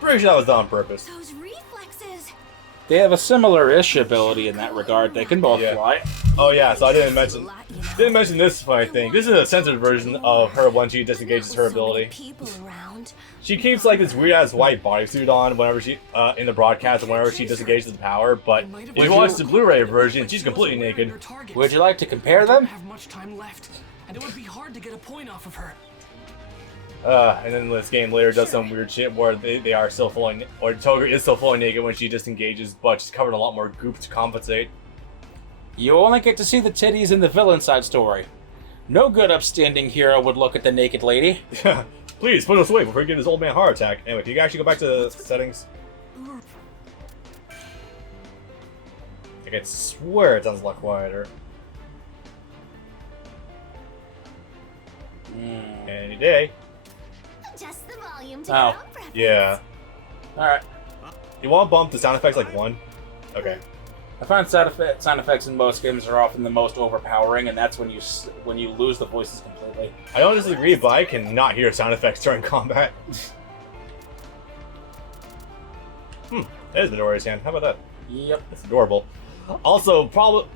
Pretty sure that was done on purpose. Those reflexes. They have a similar-ish ability in that regard. They can both fly. Oh yeah, so I didn't mention this funny thing. This is a censored version of her when she disengages her ability. She keeps like this weird ass white bodysuit on whenever she in the broadcast and whenever she disengages the power, but if you watch the Blu-ray version, she's completely naked. Would you like to compare them? Have much time left, and it would be hard to get a point off of her. And then this game later does some weird shit where they are still fully, or Toga is still fully naked when she disengages, but she's covered in a lot more goop to compensate. You only get to see the titties in the villain side story. No good upstanding hero would look at the naked lady. Please, put us away before you give this old man a heart attack. Anyway, can you actually go back to the settings? I can swear it sounds a lot quieter. Any day. Just the volume to Oh. your own preference. Yeah. Alright. You want to bump the sound effects like 1? Okay. I find sound effects in most games are often the most overpowering, and that's when you lose the voices completely. I don't disagree, but I cannot hear sound effects during combat. There's Midoriya's hand. How about that? Yep. That's adorable. Also, probably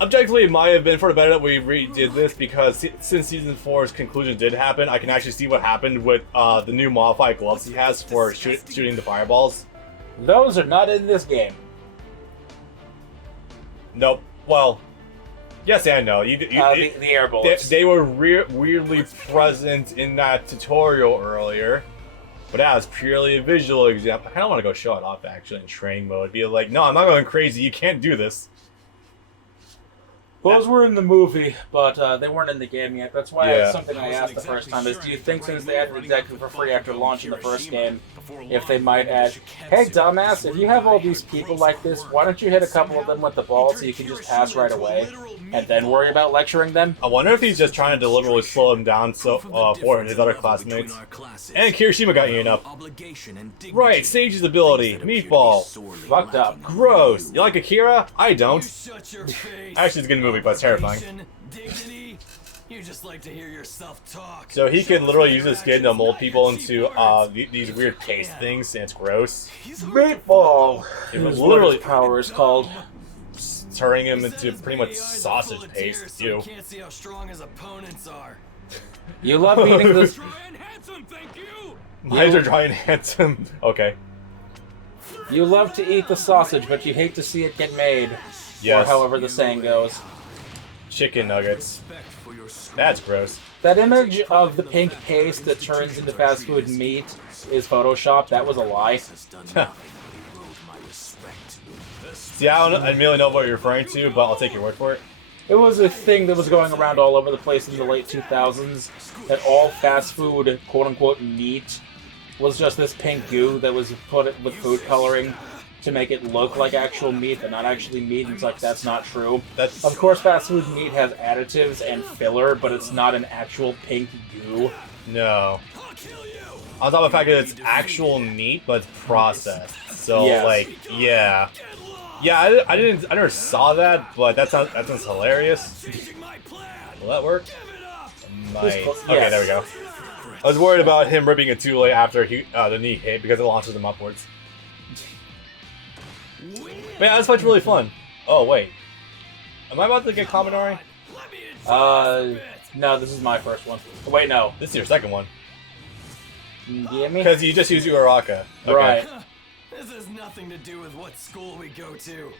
objectively, it might have been for the better that we redid this because since Season 4's conclusion did happen, I can actually see what happened with the new modified gloves he has for shooting the fireballs. Those are not in this game. Nope. Well, yes and no. The air bullets. They were weirdly present in that tutorial earlier, but that was purely a visual example. I kind of want to go show it off actually in training mode. Be like, no, I'm not going crazy. You can't do this. Those were in the movie, but they weren't in the game yet. That's why Yeah. something I asked the first time is, do you think since they added exactly for free after launching the first game, if they might add, hey dumbass, if you have all these people like this, why don't you hit a couple of them with the ball so you can just pass right away, and then worry about lecturing them? I wonder if he's just trying to deliberately slow him down so for his other classmates. And Kirishima got eaten up. Right, Sage's ability, Meatball. Fucked up. Gross. You like Akira? I don't. Actually, it's a good movie, but it's terrifying. You just like to hear yourself talk. So he can literally use his skin to mold people into these weird paste things, and it's gross. Meatball! It was What literally his power is called. turning him into pretty much sausage paste. Ew. Can't see how strong his opponents are. You love eating this. Dry and handsome, thank you. Mines are dry and handsome. Okay. You love to eat the sausage, but you hate to see it get made. Yes. Or however the saying goes. Chicken nuggets. That's gross. That image of the pink paste that turns into fast food meat is Photoshop. That was a lie. See, I don't really know what you're referring to, but I'll take your word for it. It was a thing that was going around all over the place in the late 2000s, that all fast food, quote-unquote, meat was just this pink goo that was put with food coloring to make it look like actual meat, but not actually meat. It's like, that's not true. Of course, fast food meat has additives and filler, but it's not an actual pink goo. No. On top of the fact that it's actual meat, but it's processed. So, Yes. like, yeah. Yeah, I never saw that, but that sounds hilarious. Will that work? Might. Okay, Yes. there we go. I was worried about him ripping it too late after the knee hit because it launches him upwards. But yeah, this fight's really fun. Oh, wait. Am I about to get Kaminari? No, this is my first one. Wait, no. This is your second one. You get me? Because you just used Uraraka. Okay. Right. This has nothing to do with what school we go to.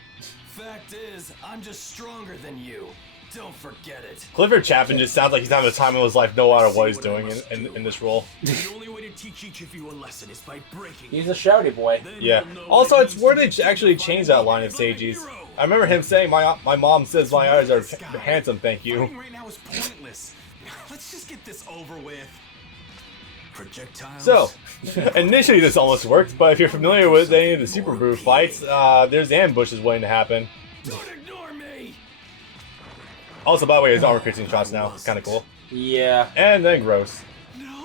Fact is, I'm just stronger than you. Don't forget it. Clifford Chapman just sounds like he's having the time of his life no matter what he's doing in this role. The only way to teach each of you a lesson is by breaking. He's a shouty boy. Yeah. Also, it's where they actually changed that line of Seiji's. I remember him saying, my mom says my eyes are handsome, thank you. Right now is pointless. Let's just get this over with. Projectiles. So, initially this almost worked, but if you're familiar with any of the Super Brew fights, there's ambushes waiting to happen. Don't ignore me. Also, by the way, his armor piercing shots now. It's kind of cool. Yeah. And then gross. No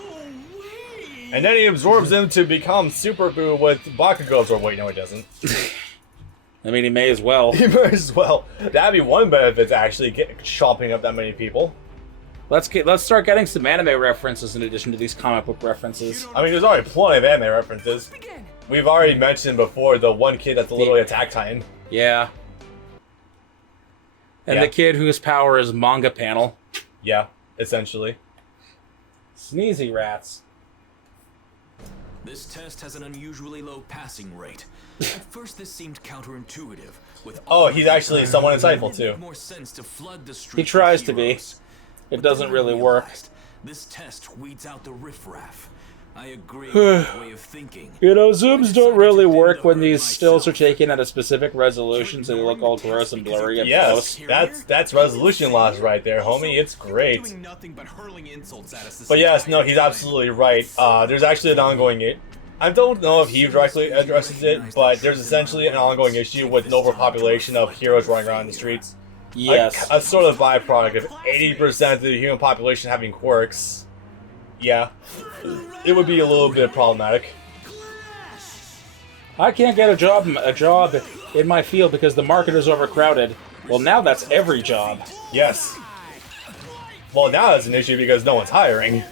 way. And then he absorbs them to become Super Boo with Bakugos. Or wait, no, he doesn't. I mean, he may as well. He might as well. That'd be one benefit to actually chopping up that many people. Let's start getting some anime references in addition to these comic book references. I mean, there's already plenty of anime references. We've already mentioned before the one kid that's literally Attack Titan. Yeah. And Yeah. the kid whose power is manga panel. Yeah, essentially. Sneezy rats. This test has an unusually low passing rate. At first, this seemed counterintuitive. With Oh, he's actually somewhat insightful too. more sense to flood the streets He tries with to be. heroes. It But doesn't then I really work. realized This test weeds out the riffraff. I agree with that way of thinking. You know, zooms don't really work when these stills are taken at a specific resolution, so they look all gross and blurry up Yes, close. that's resolution loss right there, homie. It's great. Doing nothing but hurling insults at us this But yes, entire no, he's time. absolutely right. There's actually an ongoing. I don't know if he directly addresses it, but there's essentially an ongoing issue with an overpopulation of heroes running around the streets. Yes. A sort of byproduct of 80% of the human population having quirks. Yeah, it would be a little bit problematic. I can't get a job in my field because the market is overcrowded. Well, now that's every job. Yes. Well, now it's an issue because no one's hiring.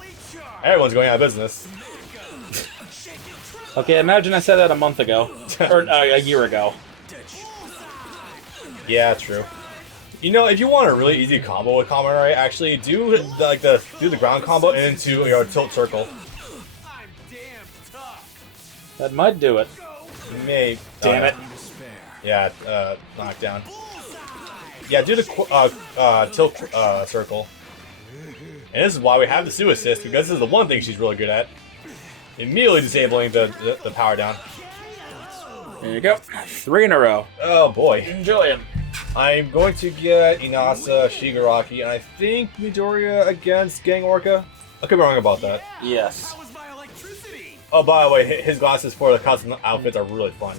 Everyone's going out of business. Okay, imagine I said that a month ago. Or a year ago. Yeah, true. You know, if you want a really easy combo with Kamen actually do the ground combo into your tilt circle. I'm damn tough. That might do it. May Damn it. Yeah, knockdown. Yeah, do the tilt circle. And this is why we have the Sue assist, because this is the one thing she's really good at. Immediately disabling the power down. There you go. 3 in a row. Oh boy. Enjoy him. I'm going to get Inasa, Shigaraki, and I think Midoriya against Gang Orca. I could be wrong about that. Yes. That was by electricity. Oh, by the way, his glasses for the custom outfits are really fun.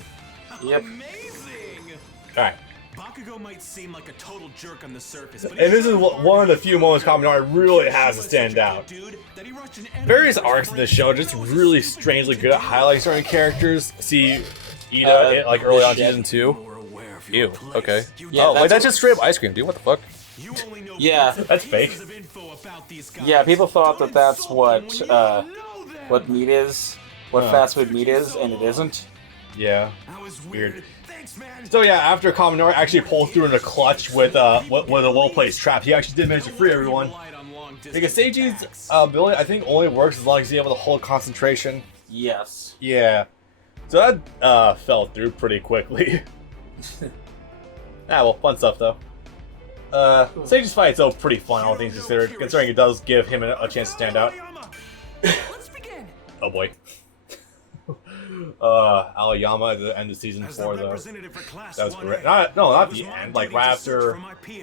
Yep. Amazing. Alright. Bakugo might seem like a total jerk on the surface, but And this is one of the few moments Kaminari really has to stand out. Various arcs in this show are just really strangely good at highlighting certain characters. See Ida like early on shit. season 2. Ew, okay. Yeah, oh, wait, that's- that's just straight up ice cream, dude. What the fuck? Yeah. That's fake. Yeah, people thought that that's what meat is, what fast food meat is, and it isn't. Yeah. Weird. So yeah, after Kaminari actually pulled through in a clutch with a well-placed trap, he actually did manage to free everyone. Because Seiji's ability, I think, only works as long as he's able to hold concentration. Yes. Yeah. So that fell through pretty quickly. Well, fun stuff though. Sage's fight's though pretty fun, all things considered, considering it does give him a chance to stand out. Let's begin. Oh boy. Aoyama at the end of season 4 though. That was great. Not the end, like right after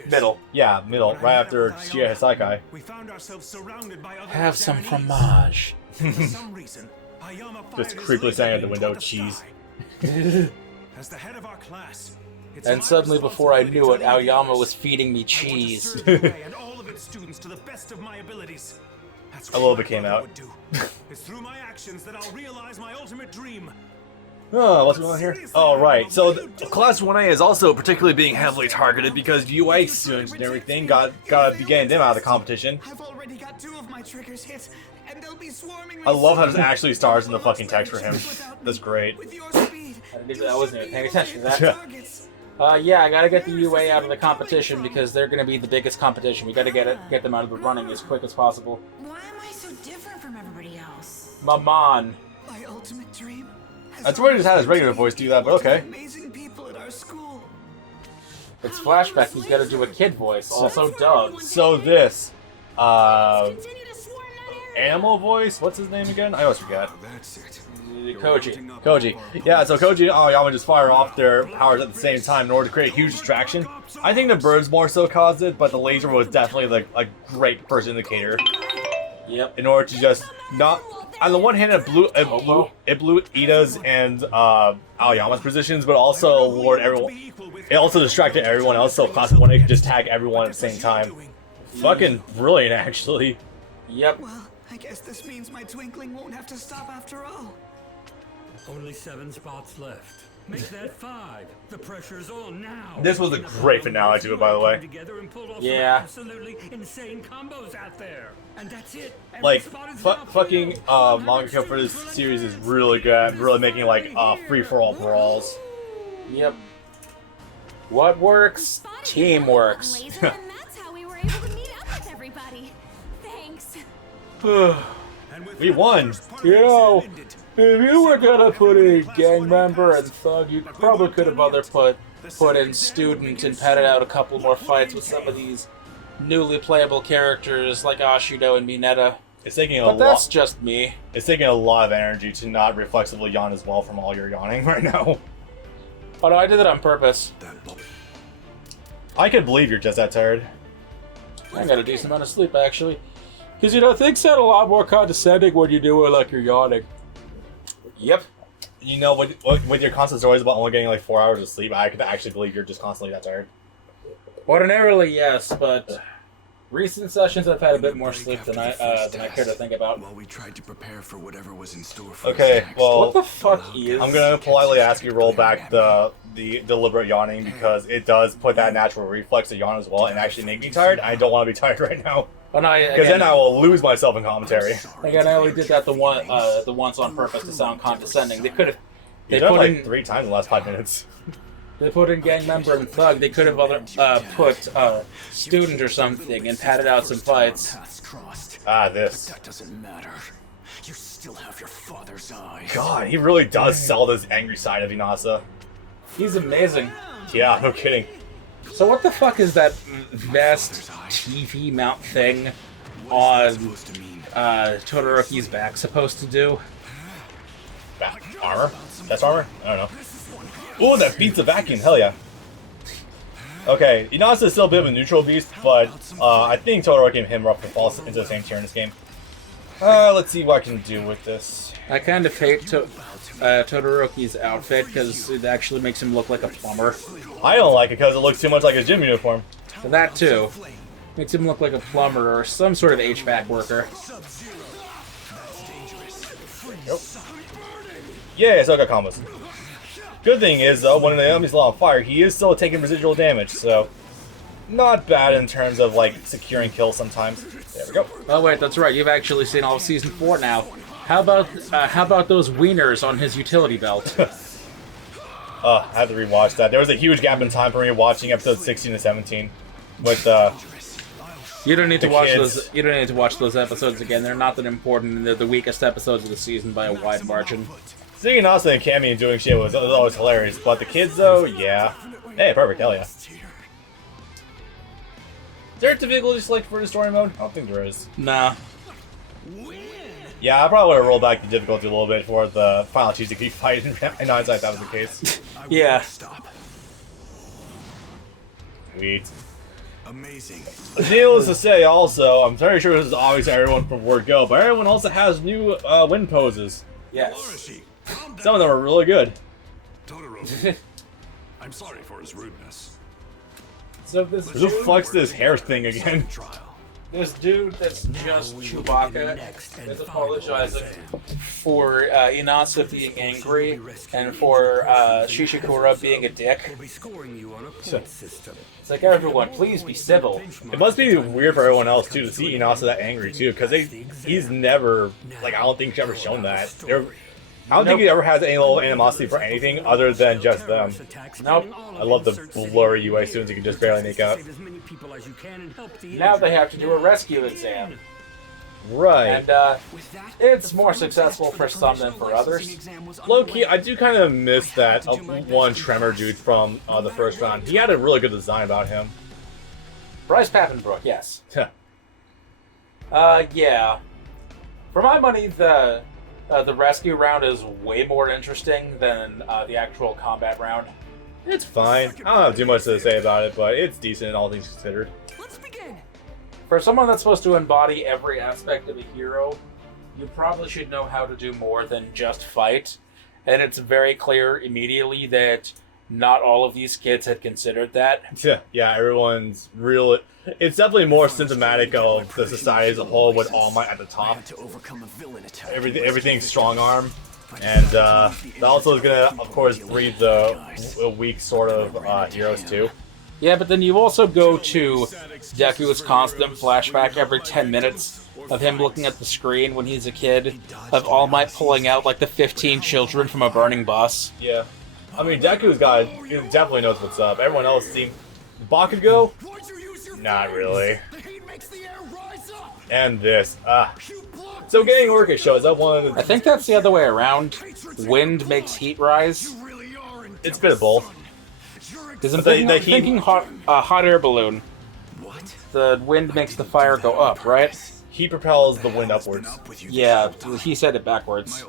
middle. Yeah, middle, right after Shiya Hisakai. We found ourselves surrounded by other Have some examinees. fromage. For some reason, Ayama Just fired his creepily laser saying at the beam window, toward the cheese. sky. As the head of our class, it's And my suddenly, before I knew it, responsibility to lead Aoyama this. was feeding me I want to cheese. serve the way and all of its students to the best of my abilities. That's A what little my bit came brother out. would do. It's through my actions that I'll realize my ultimate dream. Oh, what's going on here? Oh, right. So, Class 1A is also particularly being heavily targeted because UA students and everything gotta be getting them out of the competition. I've already got 2 of my triggers hit, and they'll be swarming me I love how soon. there's actually stars in the fucking text for him. Without That's me, great. With your speed, I wasn't even paying attention to that. Yeah. targets. Yeah, I gotta get the UA out of the competition because they're gonna be the biggest competition. We gotta get them out of the running as quick as possible. Why am I so different from everybody else? Maman. My ultimate dream. has That's where he just had his always regular been voice to do be that, but one of the okay. Amazing people at our school. It's flashback. He's gotta do a kid voice. Also Doug. So this, Continue to swarm that area. animal voice, what's his name again? I always forgot. That's it. Koji. Koji. Yeah, so Koji and Aoyama just fire off their powers at the same time in order to create a huge distraction. I think the birds more so caused it, but the laser was definitely like a great first indicator. Yep. In order to just not. On the one hand, it blew Ida's and Aoyama's positions, but also lured everyone. It also distracted everyone else, so Class 1A could just tag everyone at the same time. Fucking brilliant, actually. Yep. Well, I guess this means my twinkling won't have to stop after all. Only 7 spots left. Make that 5. The pressure's on now. This was a great finale to it, by the way. Together and pull off some Yeah. absolutely insane combos out there. And that's it. Every Like, spot is now fucking filled. manga for this series is really good at really making like free-for-all brawls. Yep. What works? Team works. Laser, and that's how we were able to meet up with everybody. Thanks. We won. You know, if you were gonna put in gang member and thug, you probably could have put in student and padded out a couple more fights with some of these newly playable characters like Ashido and Mineta. It's taking a But that's lot. just me. It's taking a lot of energy to not reflexively yawn as well from all your yawning right now. Oh no, I did it on purpose. I can believe you're just that tired. I got a decent amount of sleep actually. Because you know, things sound a lot more condescending when you do it like you're yawning. Yep. You know, with your constant stories about only getting like 4 hours of sleep, I could actually believe you're just constantly that tired. Ordinarily, yes, but recent sessions I've had a bit more sleep than I care to think about. While we tried to prepare for whatever was in store for Okay, us next. well, What the fuck is? I'm gonna politely ask you to roll back the deliberate yawning because it does put that natural reflex to yawn as well and actually make me tired. I don't want to be tired right now Oh, no, because then I will lose myself in commentary. Again, I only did that the once on purpose to sound condescending. They could have. They You've done it put like in. 3 times in the last 5 minutes. They put in gang member and thug. They could have put student or something and padded out some fights. Paths crossed. This. That doesn't matter. You still have your father's eyes. God, he really does sell this angry side of Inasa. He's amazing. Yeah, no kidding. So what the fuck is that vast TV mount thing on Supposed to mean Todoroki's back supposed to do? Armor? Chest armor? I don't know. Ooh, that beats the vacuum. Hell yeah. Okay, Inasa is still a bit of a neutral beast, but I think Todoroki and him roughly fall into the same tier in this game. Let's see what I can do with this. I kind of hate Todoroki's outfit because it actually makes him look like a plumber. I don't like it because it looks too much like a gym uniform. So that too. Makes him look like a plumber or some sort of HVAC worker. Yep. Yeah, I still got combos. Good thing is, though, when the enemy's low on fire, he is still taking residual damage, so not bad in terms of, like, securing kills sometimes. There we go. Oh wait, that's right. You've actually seen all of season 4 now. How about those wieners on his utility belt? I have to rewatch that. There was a huge gap in time for me watching episodes 16 and 17 with You don't need to The watch kids. those. You don't need to watch those episodes again. They're not that important, and they're the weakest episodes of the season by a wide margin. seeing Nasa and Cammy doing shit was always hilarious. But the kids, though, yeah. Hey, perfect. Hell yeah. Is there a difficulty select for the story mode? I don't think there is. Nah. Yeah, I probably would have rolled back the difficulty a little bit for the Final TCP fight. In hindsight, that was the case. Yeah. Stop. Sweet. Amazing. Needless to say, also, I'm very sure this is obvious to everyone from Word Go, but everyone also has new wind poses. Yes. Some of them are really good. Todoroki, I'm sorry for his rudeness. So this Who fucks this hair thing again? This dude that's just Chewbacca is apologizing for Inasa being angry and for Shishikura being a dick. It's like, everyone, please be civil. It must be weird for everyone else too to see Inasa that angry too, because he's never like I don't think he's ever shown that. I don't think he ever has any little animosity for anything other than just them. Nope. I love the blurry UI students you can just barely make out. Now they have to do a rescue exam. Right. And it's more successful for some than for others. Low key, I do kind of miss that one Tremor dude from the first round. He had a really good design about him. Bryce Papenbrook, yes. Yeah. Yeah. For my money, the rescue round is way more interesting than the actual combat round. It's fine. I don't have too much to say about it, but it's decent all things considered. Let's begin. For someone that's supposed to embody every aspect of a hero, you probably should know how to do more than just fight. And it's very clear immediately that not all of these kids had considered that. Yeah, everyone's real. It's definitely more symptomatic of the society as a whole with All Might at the top. To overcome a villain attack. Everything's strong arm. And that also is gonna, of course, breed the weak sort of heroes too. Yeah, but then you also go to Deku's constant flashback every 10 minutes of him looking at the screen when he's a kid, of All Might pulling out like the 15 children from a burning bus. Yeah. I mean, Deku's guy, he definitely knows what's up. Everyone else seems... Bakugo? Not really. And this. So getting Orca shows up one of the... I think that's the other way around. Wind makes heat rise. It's a bit of both. Because I'm thinking hot air balloon. What? The wind makes the fire go up, right? He propels the wind upwards. Yeah, he said it backwards.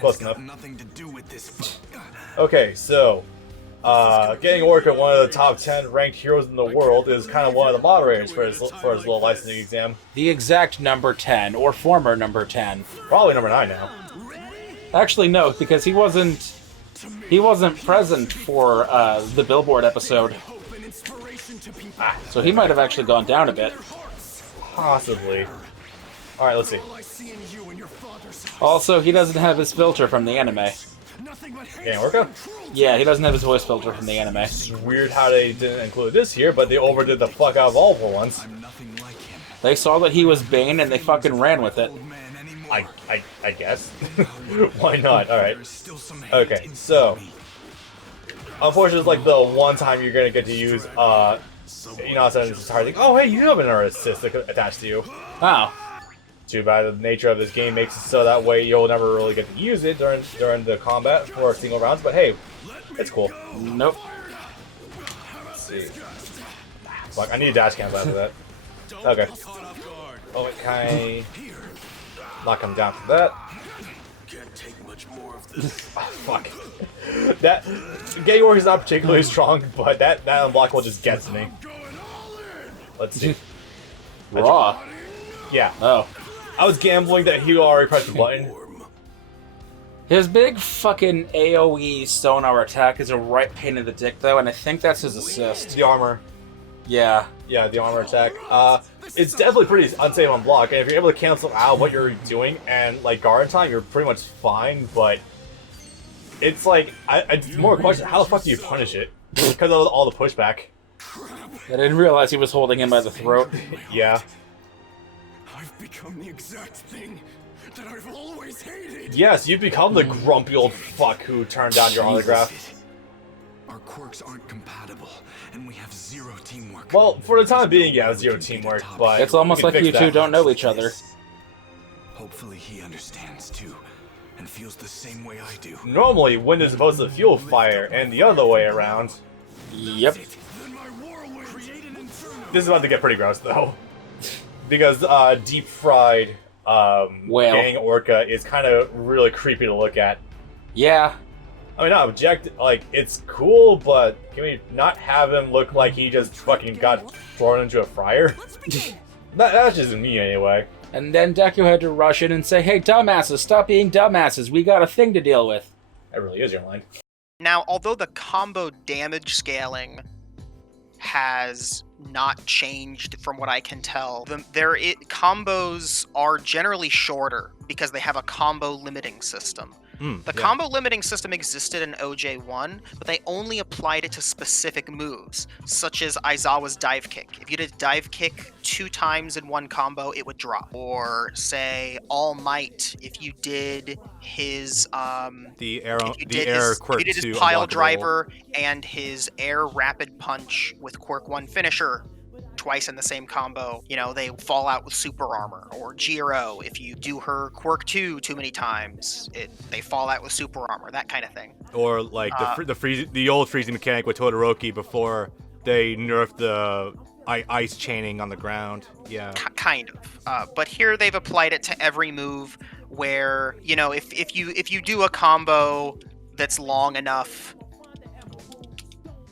Close enough. Okay, so... getting Orca one of the top 10 ranked heroes in the world is kind of one of the moderators for his little licensing exam. The exact number 10, or former number 10. Probably number 9 now. Actually, no, because he wasn't present for the Billboard episode. So he might have actually gone down a bit. Possibly. Alright, let's see. Also, he doesn't have his filter from the anime. Getting Orca? Yeah, he doesn't have his voice filter from the anime. It's weird how they didn't include this here, but they overdid the fuck out of all for once. They saw that he was Bane and they fucking ran with it. I guess. Why not? Alright. Okay, so... Unfortunately, it's like the one time you're gonna get to use, you know, it's just hard to think, oh hey, you have another assist attached to you. Oh. Too bad the nature of this game makes it so that way you'll never really get to use it during the combat for single rounds, but hey, it's cool. Nope. Let's see. Fuck, I need a dash cam after that. Okay. Oh wait, can I knock him down for that? Can't take much more of this. Oh, fuck. That Getting Orc is not particularly strong, but that unblockable just gets me. Let's see. Raw. Yeah. Oh. I was gambling that he already pressed the button. His big fucking AoE sonar attack is a right pain in the dick, though, and I think that's his assist. The armor. Yeah. Yeah, the armor attack. It's definitely pretty unsafe on block, and if you're able to cancel out what you're doing and, like, guard time, you're pretty much fine, but it's like, it's more a question, how the fuck do you punish it? Because of all the pushback. I didn't realize he was holding him by the throat. Yeah. I've become the exact thing that I've always hated. Yes, you've become the grumpy old fuck who turned down your autograph. Our quirks aren't compatible, and we have zero teamwork. Well, for the time being, yeah, zero teamwork, but It's almost like you two don't know each other. Hopefully he understands too, and feels the same way I do. Normally, wind is supposed to fuel fire, and the other way around. Yep. This is about to get pretty gross, though. Because deep-fried Getting Orca is kind of really creepy to look at. Yeah. I mean, not object, like, it's cool, but can we not have him look like he just fucking got thrown into a fryer? That's just me, anyway. And then Deku had to rush in and say, hey, dumbasses, stop being dumbasses. We got a thing to deal with. That really is your line. Now, although the combo damage scaling has not changed from what I can tell, combos are generally shorter because they have a combo limiting system. The combo limiting system existed in OJ1, but they only applied it to specific moves, such as Aizawa's dive kick. If you did dive kick 2 times in one combo, it would drop. Or say All Might, if you did his his pile driver and his air rapid punch with Quirk 1 finisher twice in the same combo, you know, they fall out with super armor. Or Jiro, if you do her Quirk 2 too many times, they fall out with super armor, that kind of thing. Or like the old freezing mechanic with Todoroki before they nerfed the ice chaining on the ground. Yeah. Kind of. But here they've applied it to every move where, you know, if you do a combo that's long enough,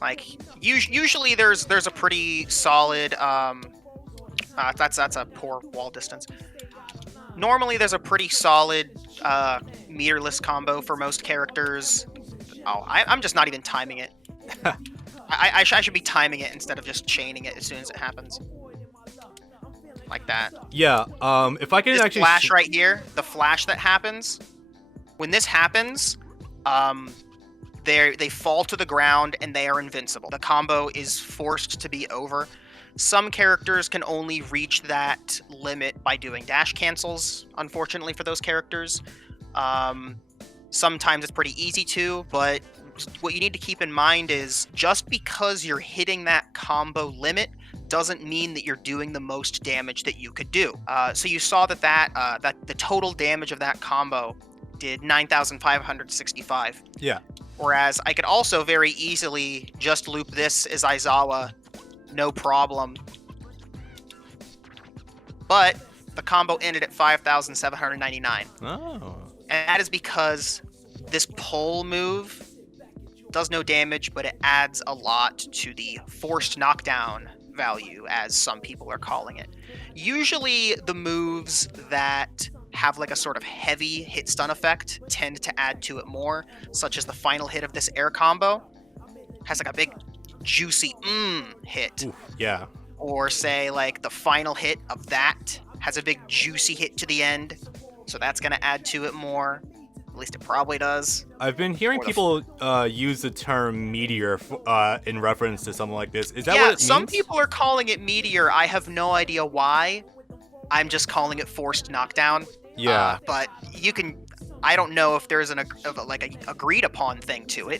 like usually there's a pretty solid that's a poor wall distance. Normally there's a pretty solid meterless combo for most characters. Oh, I'm just not even timing it. I should be timing it instead of just chaining it as soon as it happens. Like that. Yeah, if I can this actually... flash right here, the flash that happens, When this happens, they fall to the ground and they are invincible. The combo is forced to be over. Some characters can only reach that limit by doing dash cancels, unfortunately for those characters. Sometimes it's pretty easy to, but what you need to keep in mind is just because you're hitting that combo limit doesn't mean that you're doing the most damage that you could do. So you saw that the total damage of that combo did 9,565. Yeah. Whereas I could also very easily just loop this as Aizawa, no problem. But the combo ended at 5,799. Oh. And that is because this pull move does no damage, but it adds a lot to the forced knockdown value, as some people are calling it. Usually the moves that have like a sort of heavy hit stun effect tend to add to it more, such as the final hit of this air combo has like a big juicy hit. Oof, yeah. Or say like the final hit of that has a big juicy hit to the end, so that's going to add to it more. At least it probably does. I've been hearing people use the term meteor in reference to something like this. Is that what it means? Some people are calling it meteor. I have no idea why. I'm just calling it forced knockdown. Yeah. But you can. I don't know if there's an agreed upon thing to it.